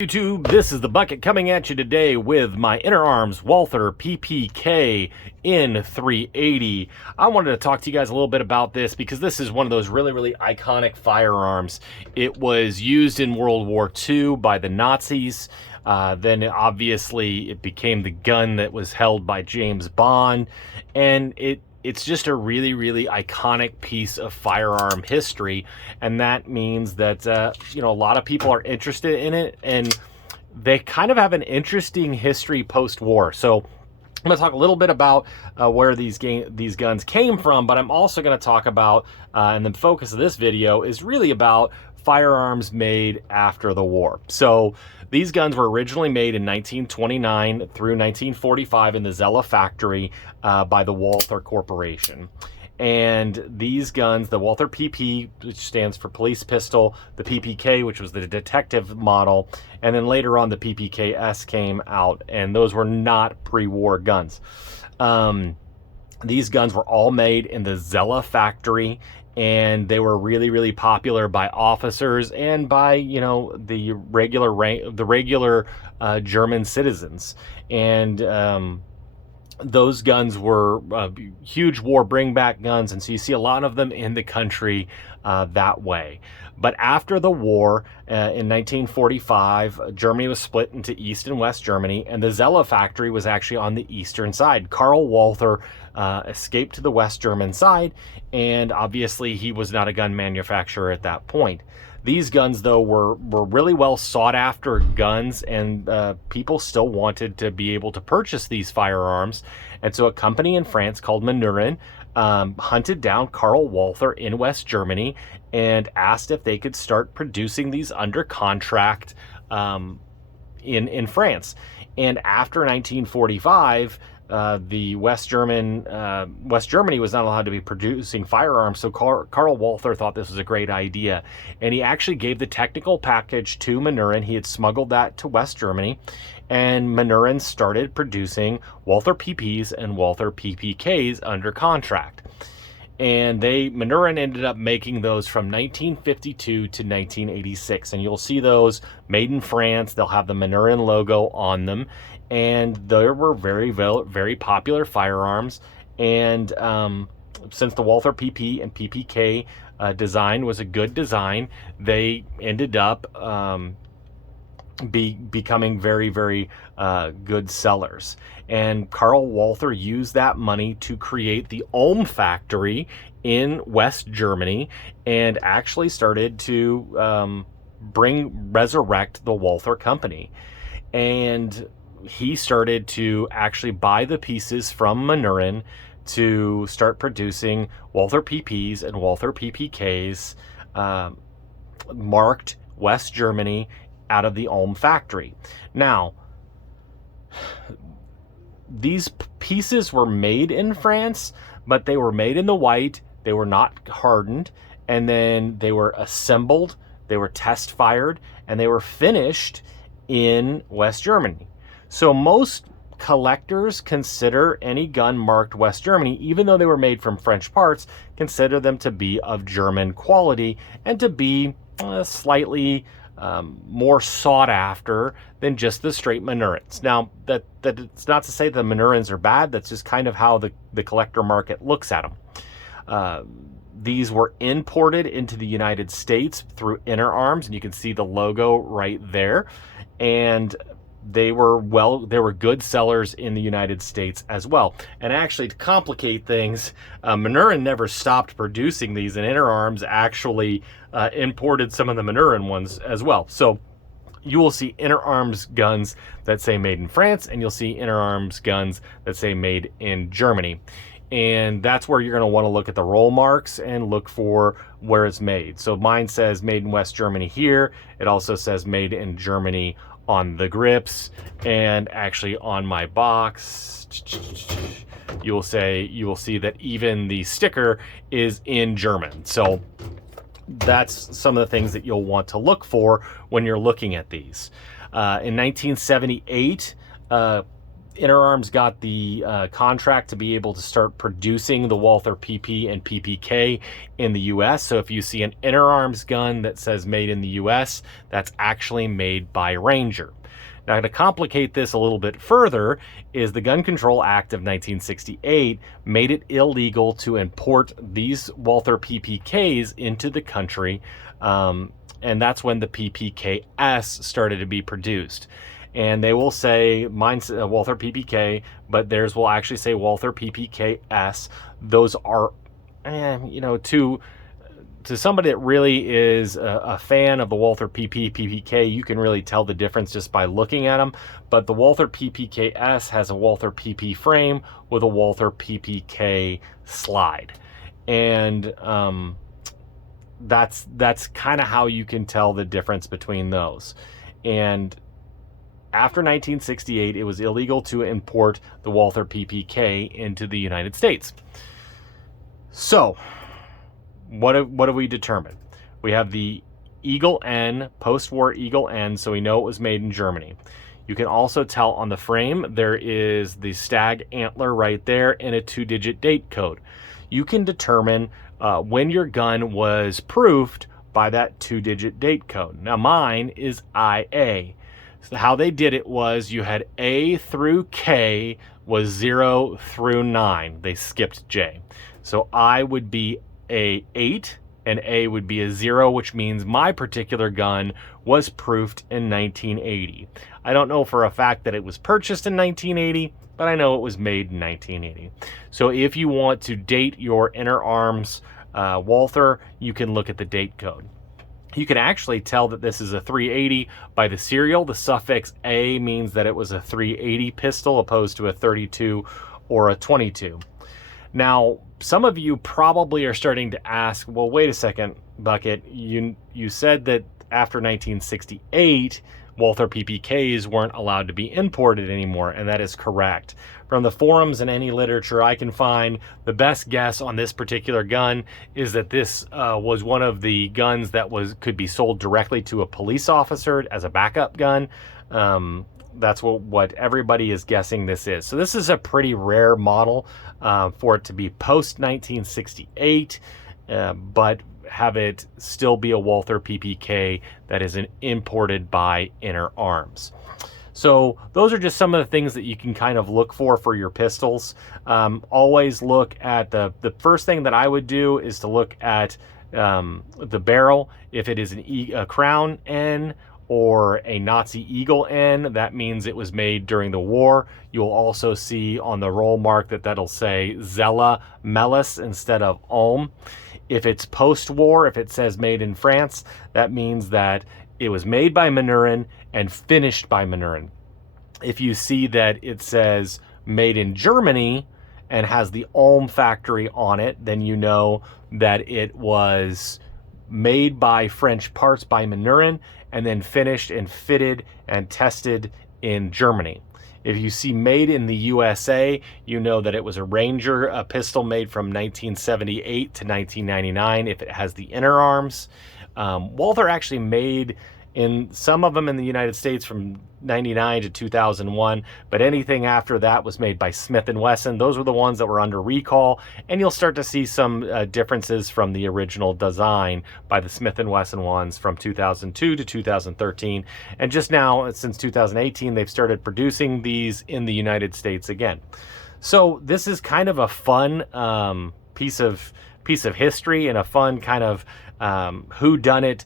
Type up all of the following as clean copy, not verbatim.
YouTube, this is the Bucket coming at you today with my Interams Walther PPK in 380. I wanted to talk to you guys a little bit about this because this is one of those really iconic firearms. It was used in World War II by the Nazis. Then obviously it became the gun that was held by James Bond, and it's just a really iconic piece of firearm history, and that means that a lot of people are interested in it, and they kind of have an interesting history post-war. So I'm going to talk a little bit about where these guns came from, but I'm also going to talk about, and the focus of this video is really about firearms made after the war. So these guns were originally made in 1929 through 1945 in the Zella factory by the Walther Corporation. And these guns, the Walther PP, which stands for police pistol, the PPK, which was the detective model, and then later on the PPKS came out, and those were not pre-war guns. These guns were all made in the Zella factory, and they were really popular by officers and by the regular German citizens. And those guns were huge war bring-back guns, and so you see a lot of them in the country that way. But after the war, in 1945, Germany was split into East and West Germany, and the Zella factory was actually on the eastern side. Karl Walther escaped to the West German side, and obviously he was not a gun manufacturer at that point. These guns, though, were really well sought after guns, and people still wanted to be able to purchase these firearms. And so a company in France called Maneurin hunted down Karl Walther in West Germany and asked if they could start producing these under contract in France. And after 1945, the West Germany was not allowed to be producing firearms, so Karl Walther thought this was a great idea, and he actually gave the technical package to Maneurin. He had smuggled that to West Germany, and Maneurin started producing Walther PPs and Walther PPKs under contract. And Maneurin ended up making those from 1952 to 1986, and you'll see those made in France. They'll have the Maneurin logo on them, and they were very popular firearms. And since the Walther PP and PPK design was a good design, they ended up becoming very good sellers. And Karl Walther used that money to create the Ulm factory in West Germany, and actually started to resurrect the Walther company. And he started to actually buy the pieces from Maneurin to start producing Walther PPs and Walther PPKs marked West Germany out of the Ulm factory. Now, these pieces were made in France, but they were made in the white. They were not hardened, and then they were assembled, they were test fired, and they were finished in West Germany. So most collectors consider any gun marked West Germany, even though they were made from French parts, consider them to be of German quality and to be slightly more sought after than just the straight Maneurins. Now, that it's not to say the Maneurins are bad. That's just kind of how the collector market looks at them. These were imported into the United States through Interarms, and you can see the logo right there. And they were good sellers in the United States as well. And actually, to complicate things, Maneurin never stopped producing these, and Interarms actually imported some of the Maneurin ones as well. So you will see Interarms guns that say made in France, and you'll see Interarms guns that say made in Germany. And that's where you're going to want to look at the roll marks and look for where it's made. So mine says made in West Germany here. It also says made in Germany on the grips, and actually on my box you will see that even the sticker is in German. So that's some of the things that you'll want to look for when you're looking at these. In 1978, Interarms got the contract to be able to start producing the Walther PP and PPK in the US. So if you see an Interarms gun that says made in the US, that's actually made by Ranger. Now, to complicate this a little bit further, is the Gun Control Act of 1968 made it illegal to import these Walther PPKs into the country, and that's when the PPKS started to be produced. And they will say, mine's Walther PPK, but theirs will actually say Walther PPKS. Those are, to somebody that really is a fan of the Walther PPK, you can really tell the difference just by looking at them. But the Walther PPKS has a Walther PP frame with a Walther PPK slide. And that's kind of how you can tell the difference between those. And after 1968, it was illegal to import the Walther PPK into the United States. So, what have we determined? We have the Eagle N, post-war Eagle N, so we know it was made in Germany. You can also tell on the frame there is the stag antler right there and a 2-digit date code. You can determine when your gun was proofed by that 2-digit date code. Now mine is IA. So how they did it was you had A through K was 0 through 9. They skipped J. So I would be a 8 and A would be a 0, which means my particular gun was proofed in 1980. I don't know for a fact that it was purchased in 1980, but I know it was made in 1980. So if you want to date your Interarms Walther, you can look at the date code. You can actually tell that this is a 380 by the serial. The suffix A means that it was a 380 pistol opposed to a 32 or a 22. Now, some of you probably are starting to ask, well, wait a second, Bucket, you said that after 1968, Walther PPKs weren't allowed to be imported anymore, and that is correct. From the forums and any literature I can find, the best guess on this particular gun is that this was one of the guns that could be sold directly to a police officer as a backup gun. That's what everybody is guessing this is. So this is a pretty rare model for it to be post 1968, but have it still be a Walther PPK that is imported by Interarms. So those are just some of the things that you can kind of look for your pistols. Always look at the first thing that I would do is to look at the barrel. If it is a Crown N or a Nazi Eagle N, that means it was made during the war. You'll also see on the roll mark that'll say Zella Mellis instead of Ulm. If it's post-war, if it says made in France, that means that it was made by Manurin and finished by Manurin. If you see that it says made in Germany and has the Ulm factory on it, then you know that it was made by French parts by Manurin and then finished and fitted and tested in Germany. If you see made in the USA, you know that it was a Ranger, a pistol made from 1978 to 1999 if it has the Interarms. Walther actually made in some of them in the United States from 99 to 2001, but anything after that was made by Smith & Wesson. Those were the ones that were under recall, and you'll start to see some differences from the original design by the Smith & Wesson ones from 2002 to 2013. And just now, since 2018, they've started producing these in the United States again. So this is kind of a fun piece of history and a fun kind of whodunit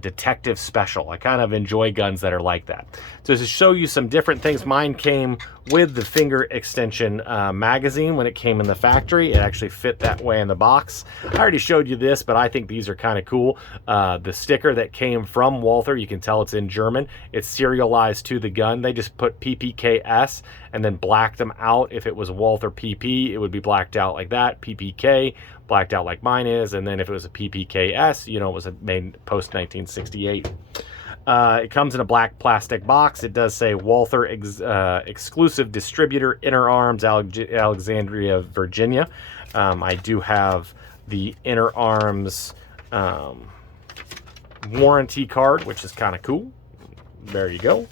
detective special. I kind of enjoy guns that are like that. So to show you some different things, mine came with the finger extension magazine when it came in the factory. It actually fit that way in the box. I already showed you this, but I think these are kind of cool. The sticker that came from Walther, you can tell it's in German. It's serialized to the gun. They just put PPKS and then blacked them out. If it was a Walther PP, it would be blacked out like that. PPK, blacked out like mine is, and then if it was a PPKS, you know, it was made post 1968. It comes in a black plastic box. It does say Walther exclusive distributor, Interarms, Alexandria, Virginia. I do have the Interarms warranty card, which is kind of cool. There you go.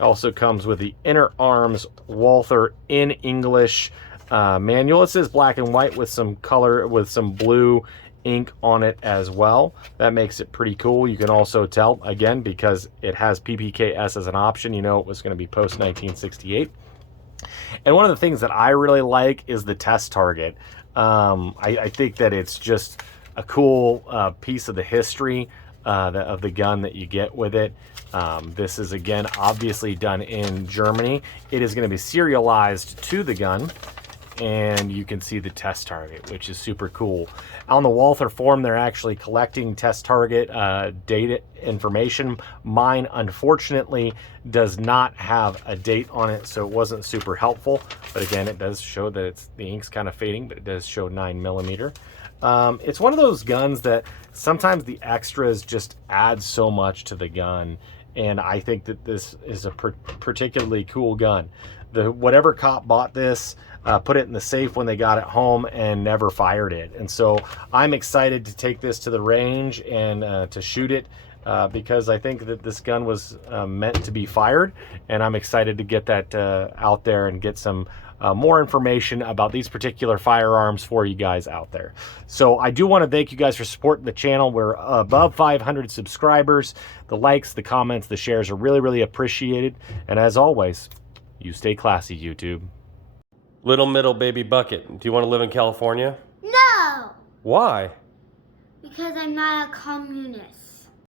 It also comes with the Interams Walther in English manual. It says black and white with some color, with some blue ink on it as well. That makes it pretty cool. You can also tell, again, because it has PPKS as an option, you know it was going to be post 1968. And one of the things that I really like is the test target. I think that it's just a cool piece of the history of the gun that you get with it. This is, again, obviously done in Germany. It is going to be serialized to the gun, and you can see the test target, which is super cool. On the Walther forum, they're actually collecting test target data information. Mine, unfortunately, does not have a date on it, so it wasn't super helpful. But again, it does show that the ink's kind of fading, but it does show 9mm. It's one of those guns that sometimes the extras just add so much to the gun, and I think that this is a particularly cool gun. Whatever cop bought this, put it in the safe when they got it home and never fired it. And so I'm excited to take this to the range and to shoot it because I think that this gun was meant to be fired, and I'm excited to get that out there and get some more information about these particular firearms for you guys out there. So I do want to thank you guys for supporting the channel. We're above 500 subscribers. The likes, the comments, the shares are really, really appreciated. And as always, you stay classy, YouTube. Little middle baby bucket, do you want to live in California? No! Why? Because I'm not a communist.